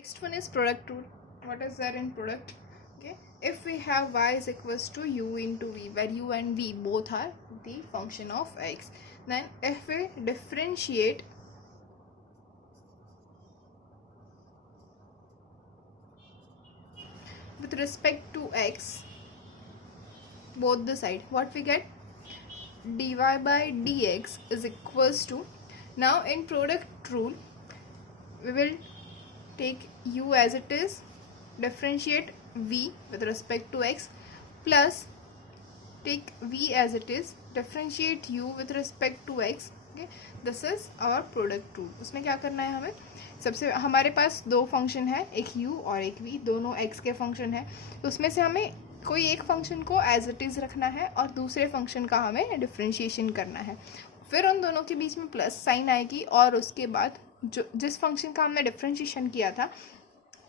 Next one is product rule. What is there in product? Okay, if we have y is equals to u into v, where u and v both are the function of x, then if we differentiate with respect to x both the side, what we get? Dy by dx is equals to, now in product rule we will take u as it is, differentiate v with respect to x, plus take v as it is, differentiate u with respect to x. okay, this is our product rule. उसमें क्या करना है हमें? सबसे हमारे पास दो function है, एक u और एक v, दोनों x के फंक्शन है. तो उसमें से हमें कोई एक फंक्शन को एज इट इज़ रखना है और दूसरे फंक्शन का हमें डिफ्रेंशिएशन करना है. फिर उन दोनों के बीच में प्लस साइन आएगी और उसके बाद जो जिस फंक्शन का हमने डिफ्रेंशिएशन किया था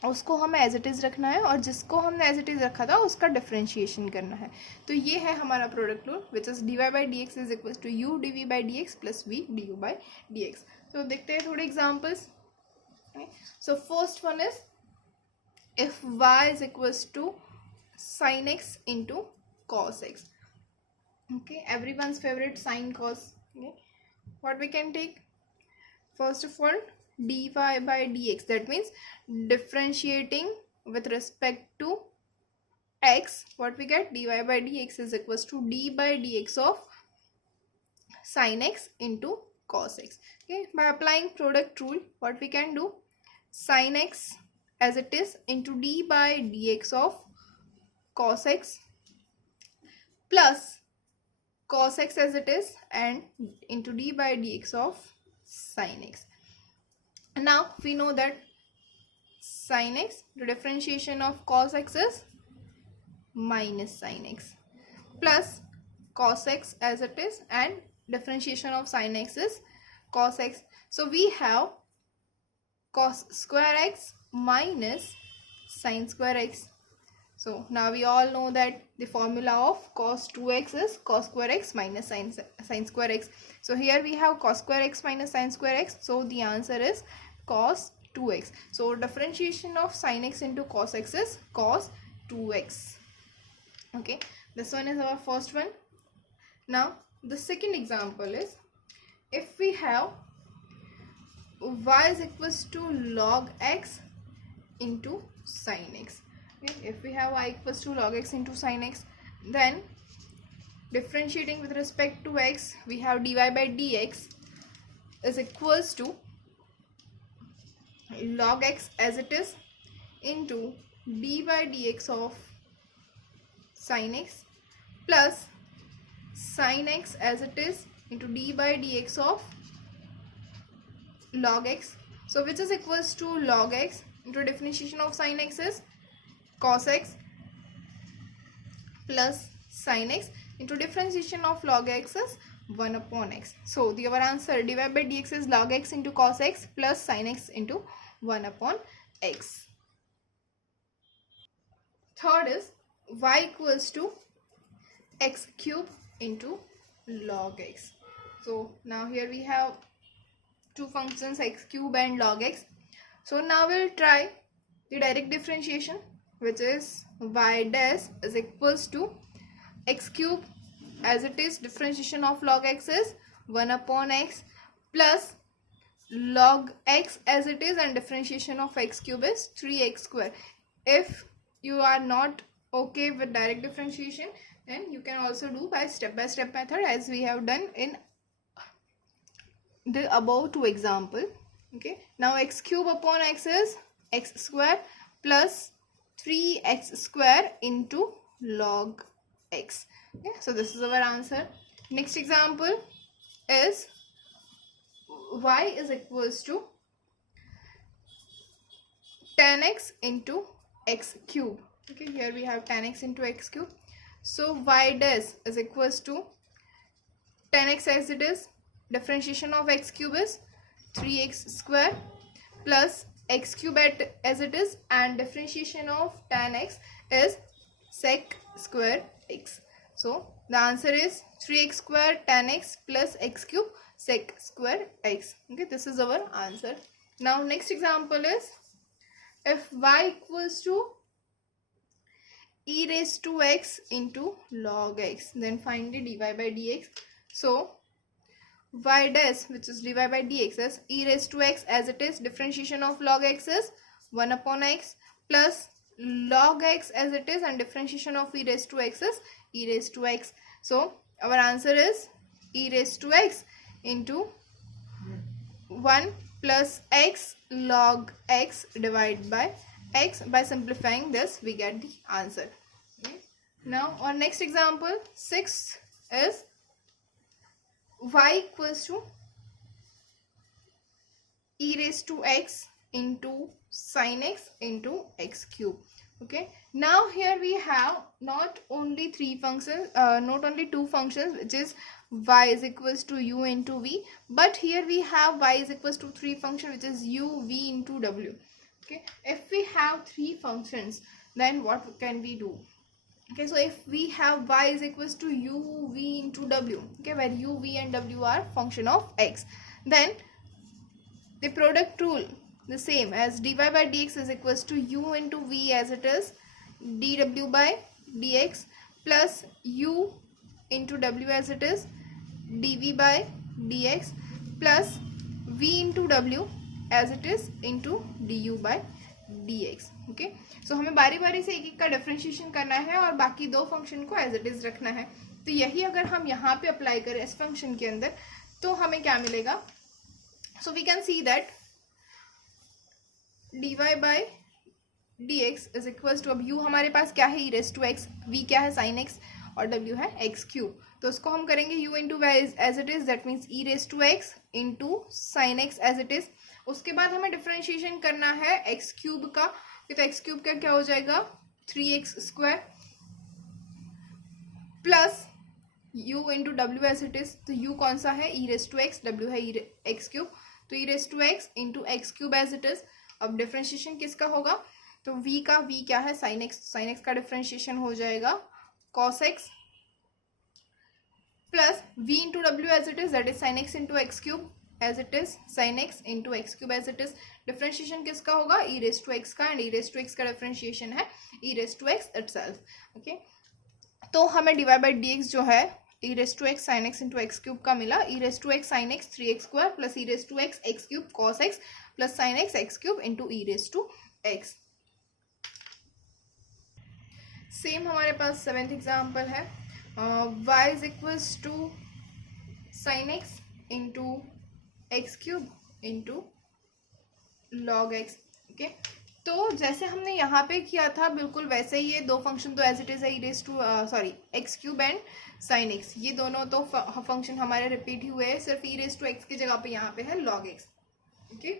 उसको हमें एज इट इज़ रखना है और जिसको हमने एज इट इज़ रखा था उसका डिफ्रेंशिएशन करना है. तो ये है हमारा product rule, which is d y by d x is equal to u d v by d x plus v d u by d x. तो देखते हैं थोड़े examples. So first one is if y is equals to sin x into cos x. okay, everyone's favorite sin cos. okay, what we can take? First of all, dy by dx, that means differentiating with respect to x, what we get? Dy by dx is equals to d by dx of sin x into cos x. okay, by applying product rule, what we can do? Sin x as it is into d by dx of cos x plus cos x as it is and into d by dx of sin x. Now we know that sin x, the differentiation of cos x is minus sin x, plus cos x as it is and differentiation of sin x is cos x. So we have cos square x minus sin square x. So now we all know that the formula of cos 2x is cos square x minus sin square x. So here we have cos square x minus sin square x. So the answer is cos 2x. So differentiation of sin x into cos x is cos 2x. Okay, this one is our first one. Now the second example is if we have y is equals to log x into sin x. okay, if we have y equals to log x into sin x, then differentiating with respect to x, we have dy by dx is equals to log x as it is into d by dx of sin x plus sin x as it is into d by dx of log x. So which is equals to log x into differentiation of sin x is cos x plus sin x into differentiation of log x is 1 upon x. So our answer dy by dx is log x into cos x plus sin x into 1 upon x. Third is y equals to x cube into log x. So now here we have two functions, x cube and log x. So now we'll try the direct differentiation, which is y dash is equals to x cube as it is, differentiation of log x is 1 upon x plus log x as it is and differentiation of x cube is 3x square. If you are not okay with direct differentiation, then you can also do by step method as we have done in the above two example. okay, now x cube upon x is x square plus 3x square into log x. okay, so this is our answer. Next example is y is equals to 10x into x cube. okay, here we have 10x into x cube. So y dash is equals to 10x as it is, differentiation of x cube is 3x square plus x cube as it is and differentiation of tan x is sec square x. So the answer is 3x square tan x plus x cube sec square x. okay, this is our answer. Now next example is if y equals to e raised to x into log x, then find the dy by dx. So y dash, which is dy by dx, is e raised to x as it is. Differentiation of log x is 1 upon x plus log x as it is, and differentiation of e raised to x is e raised to x. So our answer is e raised to x into 1 plus x log x divided by x. By simplifying this, we get the answer. Okay. Now our next example 6 is y equals to e raised to x into sin x into x cube. Okay, now here we have not only two functions, which is y is equals to u into v, but here we have y is equals to three functions, which is u, v into w. Okay, if we have three functions, then what can we do? Okay, so if we have y is equals to u, v into w, okay, where u, v and w are function of x, then the product rule the same as dy by dx is equals to u into v as it is, dw by dx plus u into w as it is, dv by dx plus v into w as it is into du by dx. Okay, so हमें बारी बारी से एक एक का differentiation करना है और बाकी दो फंक्शन को एज इट इज रखना है. तो यही अगर हम यहाँ पे अप्लाई करें इस फंक्शन के अंदर तो हमें क्या मिलेगा? So we can see that dy by dx is equals to, अब u हमारे पास क्या है, e raise to x, v क्या है sin x और w है x क्यूब. तो उसको हम करेंगे u into as it is, that means e raise to x into sine x as it is. उसके बाद हमें डिफरेंशिएशन करना है एक्स क्यूब का. तो एक्स क्यूब का क्या हो जाएगा 3x square plus u into डब्ल्यू एज इट इज. तो u कौन सा है, e raise to x, w है एक्स क्यूब, तो e raise to x into x cube as it is. अब डिफरेंशिएशन किसका होगा, तो v का, v क्या है sin x का डिफरेंशिएशन हो जाएगा cos x plus v into डब्ल्यू as it is, that is sin x into x cube as it is, sin x into x cube as it is. Differentiation किसका होगा, e raise to x का, and e raise to x का differentiation है e raise to x itself. Okay, तो हमें dy by dx जो है e raise to x sin x into x cube का मिला. e raise to x sin x 3x square plus e raise to x x cube cos x plus sin x x cube into e raise to x. Same हमारे पास 7th example है, y is equals to sin x into x cube into log x. Okay, तो जैसे हमने यहाँ पे किया था बिल्कुल वैसे ही ये दो फंक्शन तो एज इट इज है, e raise to x cube and sine x, ये दोनों तो फंक्शन हमारे रिपीट ही हुए हैं, सिर्फ e रेज टू एक्स की जगह पे यहाँ पे है लॉग एक्स. ओके,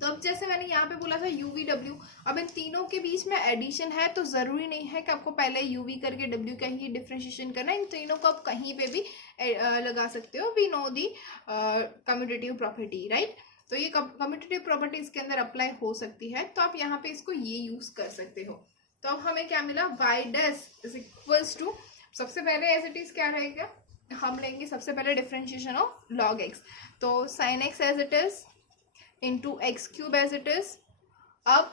तो अब जैसे मैंने यहाँ पे बोला था u v w, अब इन तीनों के बीच में एडिशन है तो ज़रूरी नहीं है कि आपको पहले u v करके w का ही डिफ्रेंशिएशन करना है. इन तीनों को आप कहीं पे भी लगा सकते हो. We know the commutative property, right. तो ये कम्यूटेटिव प्रॉपर्टी इसके अंदर अप्लाई हो सकती है, तो आप यहाँ पे इसको ये यूज़ कर सकते हो. तो अब हमें क्या मिला, y dash is equals to, सबसे पहले एज इट इज क्या रहेगा, हम लेंगे सबसे पहले डिफ्रेंशिएशन ऑफ लॉग x. तो sine x as it is into x cube as it is. अब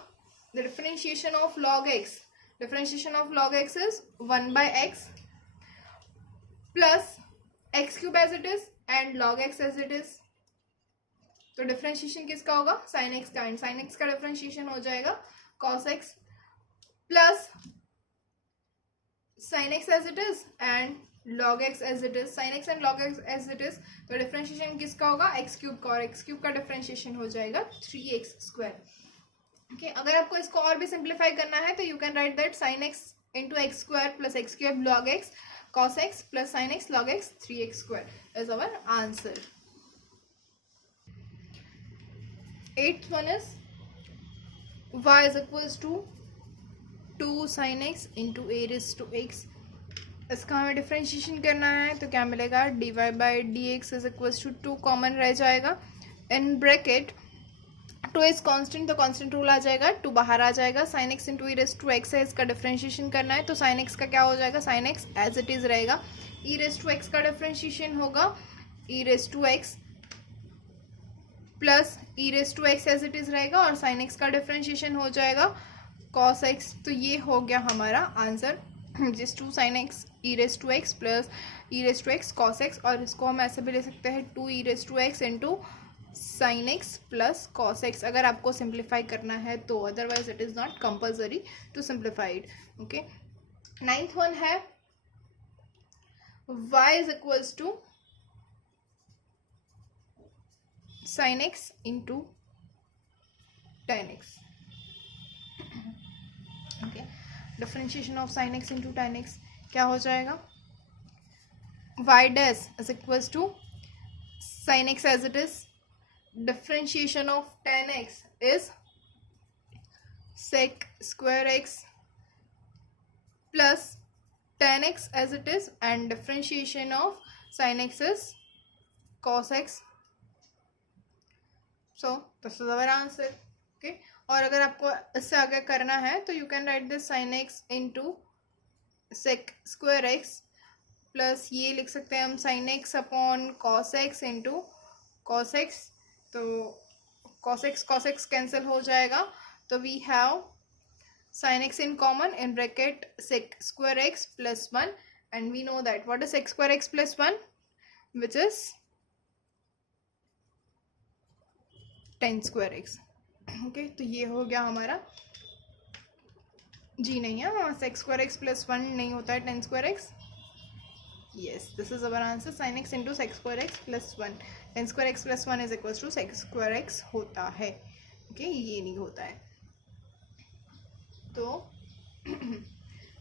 the differentiation of log x is 1 by x plus x cube as it is and log x as it is. तो differentiation किसका होगा, sin x का, and sin x का differentiation हो जाएगा cos x plus sin x as it is and log x as it is, sin x and log x as it is. तो differentiation किसका होगा, x क्यूब का, और x cube का differentiation हो जाएगा 3x स्क्वायर. ओके, अगर आपको इसको और भी सिंप्लीफाई करना है तो you can write that sin x into x square plus x cube log x cos x plus sin x log x 3x square is our answer. 8th one is y is equals to 2 sin x into a raised to x. इसका हमें differentiation करना है तो क्या मिलेगा, dy by d x is equals to 2 common रह जाएगा. In bracket 2 is constant, तो कांस्टेंट रूल आ जाएगा, 2 बाहर आ जाएगा. Sine x into e raise to x है, इसका डिफ्रेंशिएशन करना है तो साइन एक्स का क्या हो जाएगा, sine x as it is रहेगा. ई रेज टू एक्स का डिफ्रेंशिएशन होगा e raise to x plus e raise to x as it is रहेगा और साइन एक्स का डिफ्रेंशिएशन हो जाएगा कॉस एक्स। तो ये हो गया हमारा आंसर, जिस two sine x e raise to x plus e raise to x cos x, और इसको हम ऐसे भी ले सकते हैं two e raise to x into sine x plus cos x, अगर आपको सिंप्लीफाई करना है तो, otherwise it is not compulsory to simplify it. Okay, ninth one है y is equals to sine x into ten x. Okay, differentiation of sine x into ten x क्या हो जाएगा, y dash is equals to sine x as it is, differentiation of tan x is sec square x plus tan x as it is, and differentiation of sin x is cos x. So this is our answer. Okay, और अगर आपको इससे आगे करना है तो you can write this sin x into sec square x plus ये लिख सकते हैं हम sin x upon cos x into cos x, तो cos x कैंसिल हो जाएगा, तो we have sin x in common in bracket sec square x plus 1, and we know that what is sec square x plus 1, which is tan square x. Okay, तो ये हो गया हमारा, जी नहीं है, sec square x plus 1 नहीं होता है tan square x. Yes, this is our answer, sin x into sec square x plus 1. tan square x plus 1 is equals to sec square x होता है. Okay, ये नहीं होता है. तो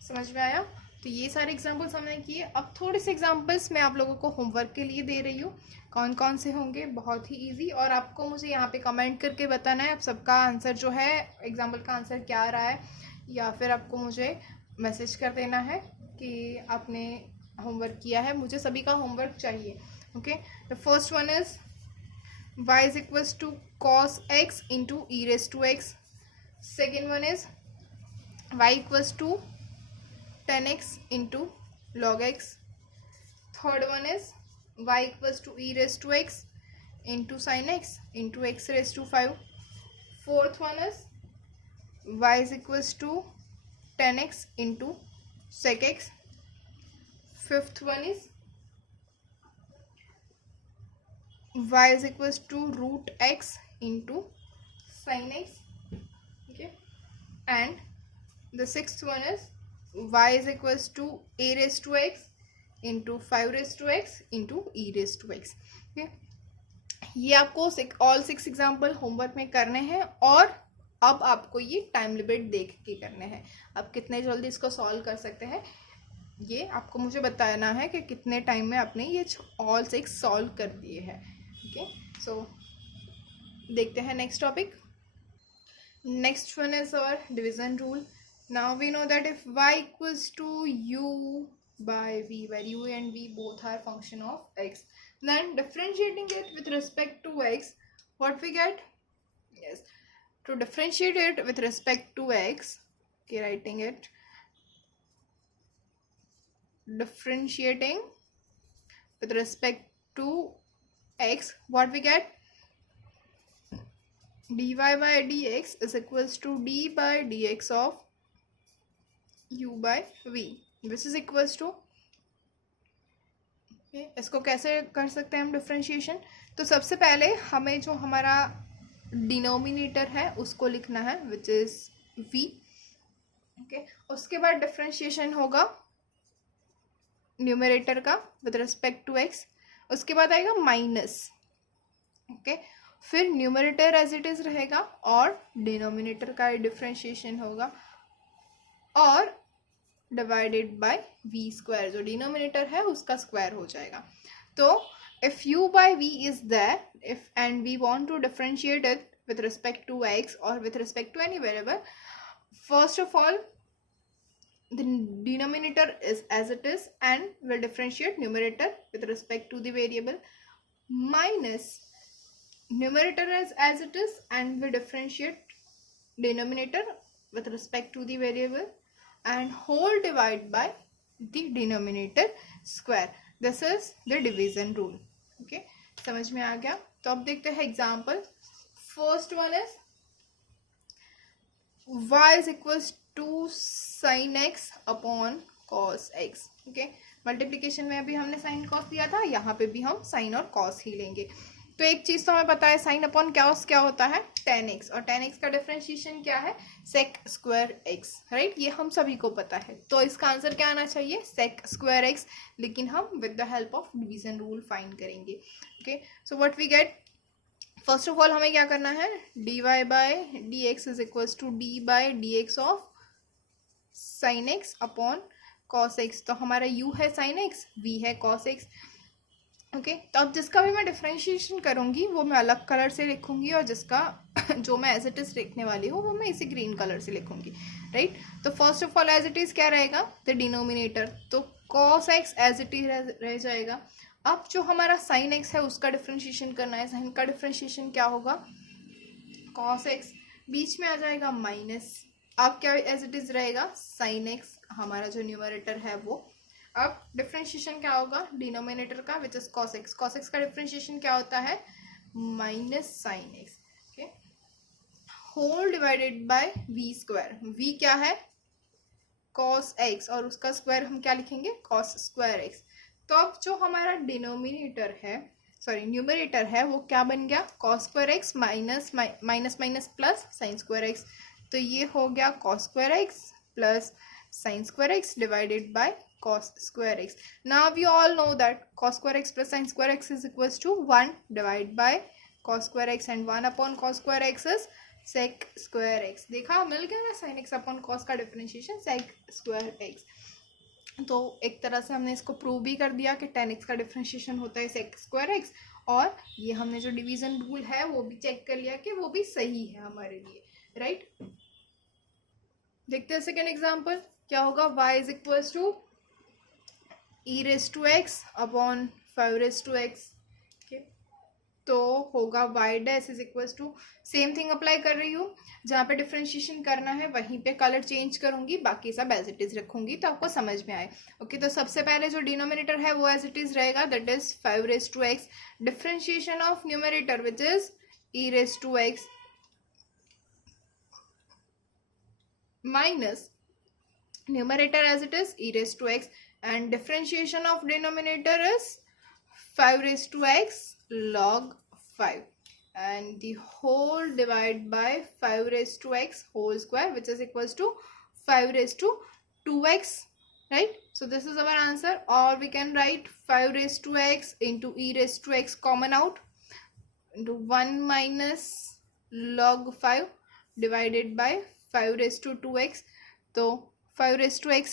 समझ में आया? तो ये सारे एग्जाम्पल्स हमने किए. अब थोड़े से एग्जाम्पल्स मैं आप लोगों को होमवर्क के लिए दे रही हूँ. कौन कौन से होंगे, बहुत ही इजी, और आपको मुझे यहाँ पे कमेंट करके बताना है आप सबका आंसर जो है, एग्जाम्पल का आंसर क्या आ रहा है, या फिर आपको मुझे मैसेज कर देना है कि आपने होमवर्क किया है. मुझे सभी का होमवर्क चाहिए. Okay, the first one is y is equals to cos x into e raised to x. Second one is y equals to tan x into log x. Third one is y equals to e raised to x into sin x into x raised to 5. Fourth one is y is equals to tan x into sec x. Fifth one is y is equals to root x into sin x. Okay, and the sixth one is y is equals to a raised to x into 5 raised to x into e raised to x. Okay, ये आपको all 6 example homework में करने हैं, और अब आपको ये time limit देख के करने हैं. आप कितने जल्दी इसको सॉल्व कर सकते हैं ये आपको मुझे बताना है कि कितने टाइम में आपने ये ऑल 6 सॉल्व कर दिए हैं. ओके, सो देखते हैं next topic. Next one is our division rule. Now we know that if y equals to u by v, where u and v both are function of x, then differentiating it with respect to x, what we get? Yes, to differentiate it with respect to x, okay, writing it, differentiating with respect to x, what we get? dy by dx is equals to d by dx of u by v, which is equals to, इसको कैसे कर सकते हैं हम differentiation? तो सबसे पहले हमें जो हमारा डिनोमिनेटर है उसको लिखना है, विच इज v. ओके, उसके बाद डिफरेंशिएशन होगा न्यूमरेटर का विद रिस्पेक्ट टू x, उसके बाद आएगा माइनस. ओके, फिर न्यूमरेटर एज इट इज रहेगा और डिनोमिनेटर का डिफरेंशिएशन होगा, और डिवाइडेड बाय v स्क्वायर, जो डिनोमिनेटर है उसका स्क्वायर हो जाएगा. तो इफ u बाय v is there, if and we want to differentiate it with respect to x or with respect to any variable, first of all the denominator is as it is and we'll differentiate numerator with respect to the variable, minus numerator as it is and we differentiate denominator with respect to the variable, and whole divide by the denominator square. This is the division rule. Okay, समझ में आ गया? तो अब देखते हैं example. First one is y is equals to sin x upon cos x. Okay, multiplication में अभी हमने साइन कॉस दिया था, यहाँ पे भी हम साइन और कॉस ही लेंगे. तो एक चीज तो हमें पता है, साइन अपॉन कॉस क्या होता है, tan x, और tan x का डिफरेंशिएशन क्या है, sec स्क्वायर x, राइट. ये हम सभी को पता है. तो इसका आंसर क्या आना चाहिए, sec स्क्वायर x, लेकिन हम with the help of division rule find करेंगे. Okay, so what we get, first of all हमें क्या करना है, dy by d x is equals to d by d x of sine x upon cos x. तो हमारा u है sine x, v है cos x. Okay, तो अब जिसका भी मैं डिफ्रेंशिएशन करूंगी वो मैं अलग कलर से लिखूंगी, और जिसका जो मैं एज इट इज लिखने वाली हूँ वो मैं इसी ग्रीन कलर से लिखूंगी, राइट. तो first of all as it is क्या रहेगा, द डिनोमिनेटर, तो cos x as it is रह जाएगा. अब जो हमारा साइन एक्स है उसका डिफ्रेंशिएशन करना है. साइन का डिफ्रेंशिएशन क्या होगा, कॉस एक्स, बीच में आ जाएगा माइनस. अब क्या एज इट इज रहेगा, साइन एक्स, हमारा जो न्यूमरेटर है वो. अब डिफ्रेंशिएशन क्या होगा डिनोमिनेटर का, which is cos x. Cos x का डिफ्रेंशिएशन क्या होता है, minus sine x. Okay, whole divided by v square. V क्या है, कॉस एक्स, और उसका स्क्वायर हम क्या लिखेंगे, कॉस स्क्वायर एक्स. तो अब जो हमारा डिनोमिनेटर है, सॉरी न्यूमरेटर है, वो क्या बन गया, cos square x minus minus plus sign square x. तो ये हो गया cos square x plus sign square x divided bye cos square x. Now we all know that cos square x plus sin square x is equals to 1 divided by cos square x, and 1 upon cos square x is sec square x. देखा, मिल गया ना sin x upon cos का differentiation sec square x. तो एक तरह से हमने इसको प्रूव भी कर दिया कि tan x का डिफरेंशिएशन होता है sec square x, और ये हमने जो डिवीजन रूल है वो भी चेक कर लिया कि वो भी सही है हमारे लिए, राइट. देखते हैं सेकेंड एग्जाम्पल क्या होगा, y is equals to e raised to x upon 5 raised to x. okay? तो होगा y dash is equal to, same thing apply कर रही हूँ, जहाँ पे डिफरेंशिएशन करना है वहीं पे कलर चेंज करूंगी, बाकी सब एज इट इज रखूंगी तो आपको समझ में आए. ओके, तो सबसे पहले जो डिनोमिनेटर है वो एज इट इज रहेगा, that is 5 raised to x. Differentiation of numerator which is e raised to x minus numerator as it is e raised to x, and differentiation of denominator is 5 raised to x log 5, and the whole divided by 5 raised to x whole square, which is equals to 5 raised to 2x, right. So this is our answer, or we can write 5 raised to x into e raised to x common out into 1 minus log 5 divided by 5 raised to 2x. तो 5 raised to x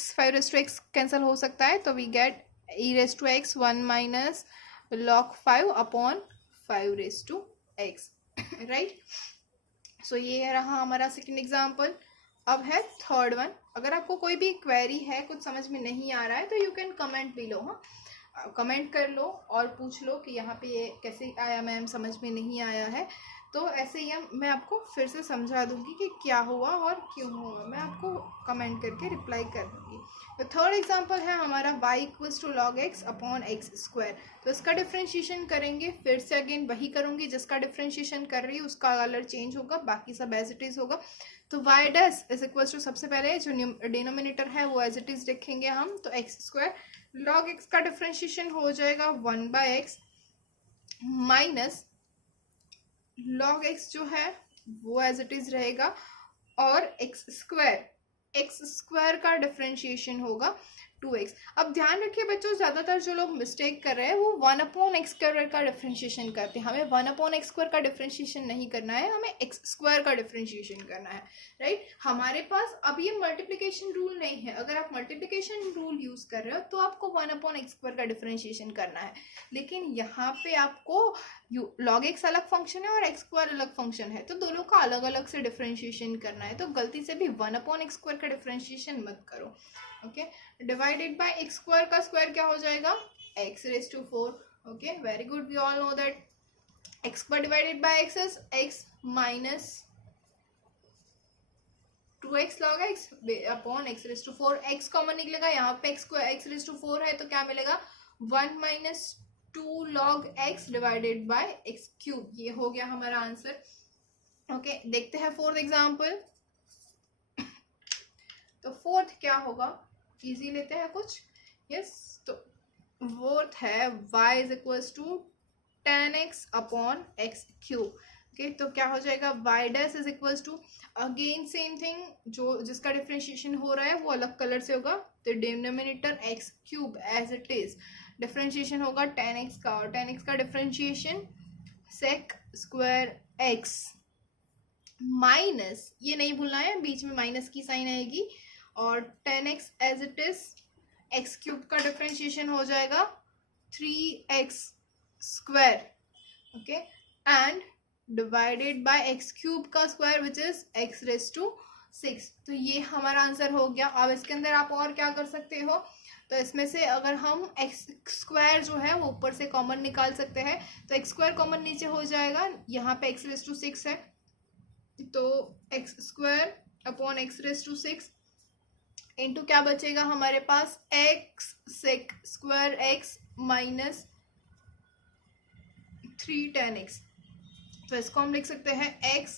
cancel हो सकता है, तो we get e raised to x 1 minus log 5 upon 5 raised to x, right. So ये रहा हमारा second example. अब है थर्ड वन. अगर आपको कोई भी क्वेरी है, कुछ समझ में नहीं आ रहा है, तो यू कैन कमेंट भी लो. हाँ, कमेंट कर लो और पूछ लो कि यहाँ पे ये कैसे आया मैम, समझ में नहीं आया है. तो ऐसे ही मैं आपको फिर से समझा दूंगी कि क्या हुआ और क्यों हुआ, मैं आपको कमेंट करके रिप्लाई कर दूंगी. तो थर्ड एग्जांपल है हमारा y equals to log x upon x square. तो इसका डिफरेंशिएशन करेंगे, फिर से अगेन वही करूंगी, जिसका डिफरेंशिएशन कर रही है उसका कलर चेंज होगा, बाकी सब एज इट इज होगा. तो y dash is equals to, सबसे पहले जो डिनोमिनेटर है वो एज इट इज लिखेंगे हम, तो एक्स स्क्वायर लॉग एक्स का डिफरेंशिएशन हो जाएगा 1 by x minus log x जो है वो एज इट इज रहेगा, और एक्स स्क्वायर का डिफरेंशिएशन होगा 2x. अब ध्यान रखिए बच्चों, ज़्यादातर जो लोग मिस्टेक कर रहे हैं वो 1 अपॉन एक्स स्क्वायर का डिफरेंशिएशन करते हैं. हमें 1 अपॉन एक्स स्क्वायर का डिफरेंशिएशन नहीं करना है, हमें एक्स स्क्वायर का डिफरेंशिएशन करना है, राइट. हमारे पास अब ये मल्टीप्लिकेशन रूल नहीं है. अगर आप मल्टीप्लिकेशन रूल यूज़ कर रहे हो तो आपको 1 अपॉन एक्स स्क्वायर का डिफरेंशिएशन करना है, लेकिन यहाँ पे आपको लॉग एक्स अलग फंक्शन है और एक्स स्क्वायर अलग फंक्शन है, तो दोनों का अलग अलग से डिफरेंशिएशन करना है. तो गलती से भी 1 अपॉन एक्स स्क्वायर का डिफरेंशिएशन मत करो. Okay, divided by x square का स्क्वायर क्या हो जाएगा, x raise to 4. Okay, very good, we all know that x square divided by x is x minus 2x log x upon x raise to 4. X common निकलेगा, यहाँ पे x raise to 4 है तो क्या मिलेगा, 1 minus 2 log x divided by x cube. ये हो गया हमारा आंसर। ओके, देखते हैं फोर्थ एग्जाम्पल। तो फोर्थ क्या होगा, इजी लेते हैं कुछ। यस, तो फोर्थ है y is equals to 10x upon x cube. Okay, तो क्या हो जाएगा, y dash is equals to, again same thing, जो जिसका डिफरेंशिएशन हो रहा है वो अलग कलर से होगा, तो denominator x cube as it is, differentiation होगा 10x का, और 10x का differentiation sec square x minus, ये नहीं भूलना है, बीच में माइनस की साइन आएगी, और 10x as it is, x cube का डिफरेंशिएशन हो जाएगा 3x square. Okay, and divided by x cube का square which is x raise to 6। तो ये हमारा आंसर हो गया। अब इसके अंदर आप और क्या कर सकते हो, तो इसमें से अगर हम एक्स स्क्वायर जो है वो ऊपर से कॉमन निकाल सकते हैं, तो एक्स स्क्वायर कॉमन नीचे हो जाएगा, यहाँ पे x रेज टू 6 है, तो x square upon x raise to 6 into क्या बचेगा हमारे पास, x sec square x minus 3 10x। तो इसको हम लिख सकते हैं x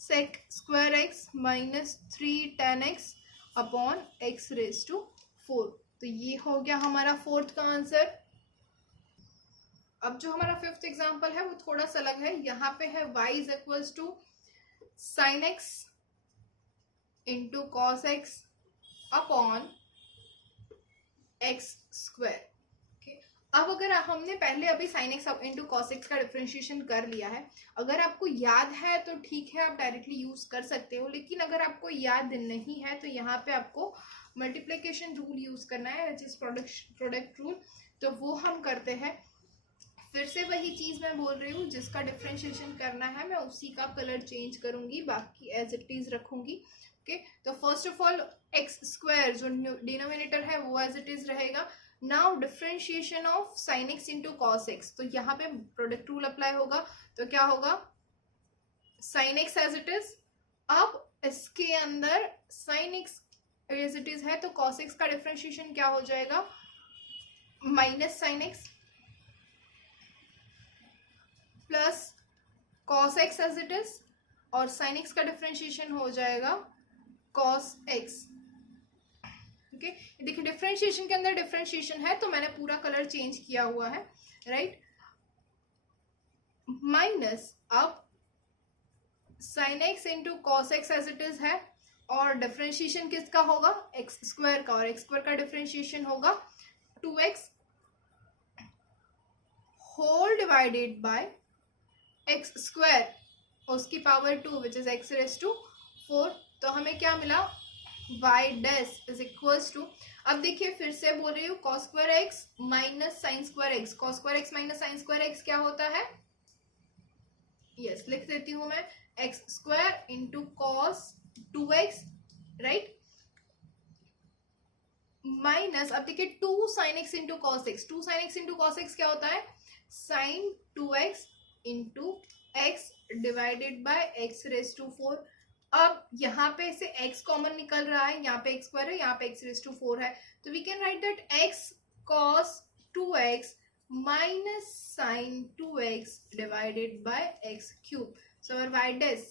sec square x minus 3 10x upon x raise to 4। तो ये हो गया हमारा फोर्थ का आंसर। अब जो हमारा फिफ्थ एग्जांपल है वो थोड़ा सा अलग है। यहाँ पे है y is equals to sine x into cos x upon x square. अब अगर हमने पहले अभी sine x into cos x का डिफरेंशिएशन कर लिया है, अगर आपको याद है तो ठीक है, आप डायरेक्टली यूज कर सकते हो, लेकिन अगर आपको याद नहीं है तो यहाँ पे आपको मल्टीप्लिकेशन रूल यूज करना है, विच इज प्रोडक्ट रूल। तो वो हम करते हैं। फिर से वही चीज मैं बोल रही हूँ, जिसका डिफरेंशिएशन करना है मैं उसी का कलर चेंज करूंगी, बाकी एज इट इज रखूंगी। ओके, तो first of all x square जो डिनोमिनेटर है वो एज इट इज रहेगा। Now differentiation of sine x into cos x, तो यहाँ पे प्रोडक्ट रूल अप्लाई होगा, तो क्या होगा, sine x as it is. अब इसके अंदर sine x as it is है, तो कॉस एक्स का डिफरेंशिएशन क्या हो जाएगा, minus sine x plus cos x as it is, और साइन एक्स का डिफरेंशिएशन हो जाएगा कॉस एक्स। ओके, देखिए डिफरेंशिएशन के अंदर डिफरेंशिएशन है, तो मैंने पूरा कलर चेंज किया हुआ है, राइट। माइनस अब sine x into cos x as it is है, और डिफरेंशिएशन किसका होगा, एक्स स्क्वायर का, और एक्स स्क्वायर का डिफरेंशिएशन होगा 2x whole divided by x square उसकी power 2 which is x raise to 4। तो हमें क्या मिला, y dash is equals to, अब देखिए फिर से बोल रही हूँ, cos square x minus sine square x, cos square x minus sine square x क्या होता है, यस लिख देती हूँ मैं, x square into cos 2x, right, minus, अब देखिए 2 sine x into cos x, 2 sine x into cos x क्या होता है, sine 2x into x divided by x raise to 4। अब यहाँ पे से x कॉमन निकल रहा है, यहाँ पे x स्क्वायर है, यहाँ पे x रेज टू 4 है, तो we can write that x cos 2x minus sine 2x divided by x cube. So और y dash,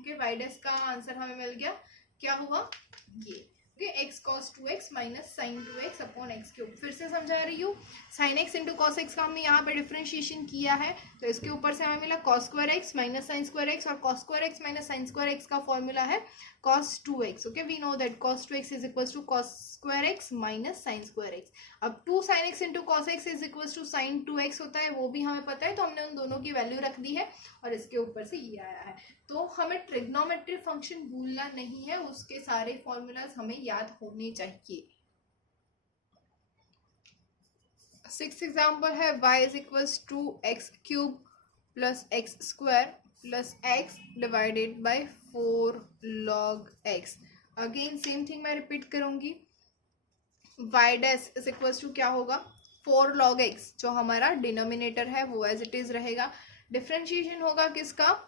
okay, y dash का आंसर हमें मिल गया, क्या हुआ ये, okay, x cos 2x minus sine 2x upon x cube. फिर से समझा रही हूँ, sine x into cos x का हमने यहाँ पे डिफरेंशिएशन किया है, तो इसके ऊपर से हमें मिला cos square x minus sine square x, और cos square x minus sine square x का फॉर्मूला है cos 2x। Okay, we know that cos 2x is equals to cos square x minus sine square x. अब 2 sine x into cos x is equals to sine 2x होता है, वो भी हमें पता है, तो हमने उन दोनों की वैल्यू रख दी है, और इसके ऊपर से ये आया है। तो हमें ट्रिग्नोमेट्री फंक्शन भूलना नहीं है, उसके सारे फॉर्मूलाज हमें याद होने चाहिए। सिक्स्थ एग्जाम्पल है y is equals to x cube plus x square plus x divided by 4 log x। Again same thing मैं रिपीट करूंगी, y dash is equals to क्या होगा, 4 log x, जो हमारा डिनोमिनेटर है वो एज इट इज रहेगा, डिफरेंशिएशन होगा किसका,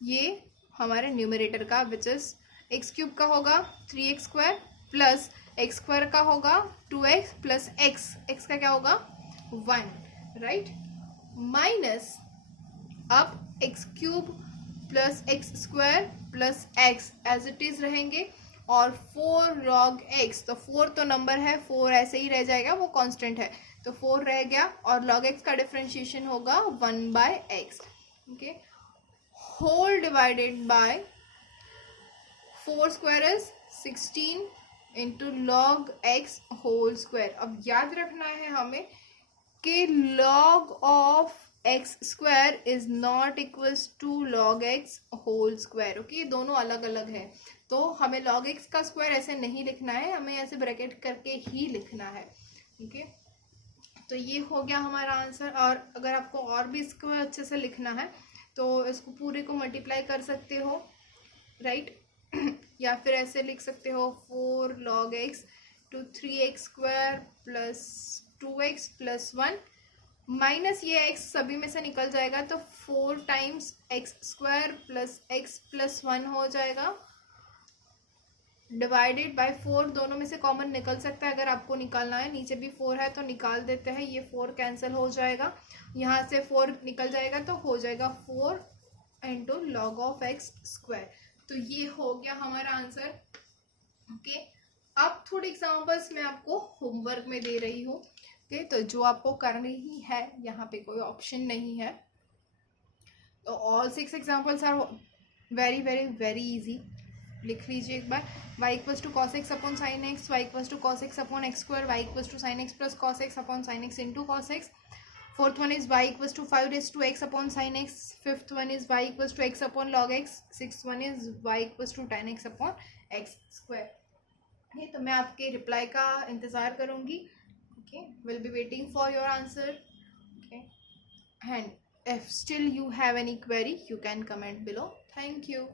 ये हमारे न्यूमरेटर का, विच इज एक्स क्यूब का होगा 3x square plus x square का होगा 2x प्लस एक्स, एक्स का क्या होगा 1, राइट। माइनस अब x cube plus x square plus x as it is रहेंगे, और 4 log x, तो 4 तो नंबर है, 4 ऐसे ही रह जाएगा, वो कांस्टेंट है, तो 4 रह गया, और log x का डिफरेंशिएशन होगा 1/x, okay, whole divided by 4 square is 16 into log x whole square. अब याद रखना है हमें कि log of x square is not equals to log x whole square, okay, ये दोनों अलग अलग है, तो हमें log x का स्क्वायर ऐसे नहीं लिखना है, हमें ऐसे ब्रैकेट करके ही लिखना है, ओके। तो ये हो गया हमारा आंसर। और अगर आपको और भी इसको अच्छे से लिखना है तो इसको पूरे को मल्टीप्लाई कर सकते हो, राइट या फिर ऐसे लिख सकते हो 4 log x to 3x square plus 2x plus 1 minus ये x सभी में से निकल जाएगा, तो 4 times x square plus x plus 1 हो जाएगा, डिवाइडेड बाय 4, दोनों में से कॉमन निकल सकता है, अगर आपको निकालना है, नीचे भी 4 है तो निकाल देते हैं, ये 4 कैंसिल हो जाएगा, यहाँ से 4 निकल जाएगा, तो हो जाएगा 4 into log of x square. तो ये हो गया हमारा आंसर, ओके। अब थोड़े एग्जाम्पल्स मैं आपको होमवर्क में दे रही हूँ, ओके, तो जो आपको करनी ही है, यहाँ पे कोई ऑप्शन नहीं है, तो all 6 examples are very very very easy. लिख लीजिए एक बार, y equals to cos x upon sine x, y equals to cos x upon x square, y equals to sine x plus cos x upon sine x into cos x. Fourth one is y equals to 5 raised to x upon sine x. Fifth one is y equals to x upon log x. Sixth one is y equals to tan x upon x square. ये तो मैं आपके reply का इंतज़ार करूँगी, okay, will be waiting for your answer, okay, and if still you have any query you can comment below. Thank you.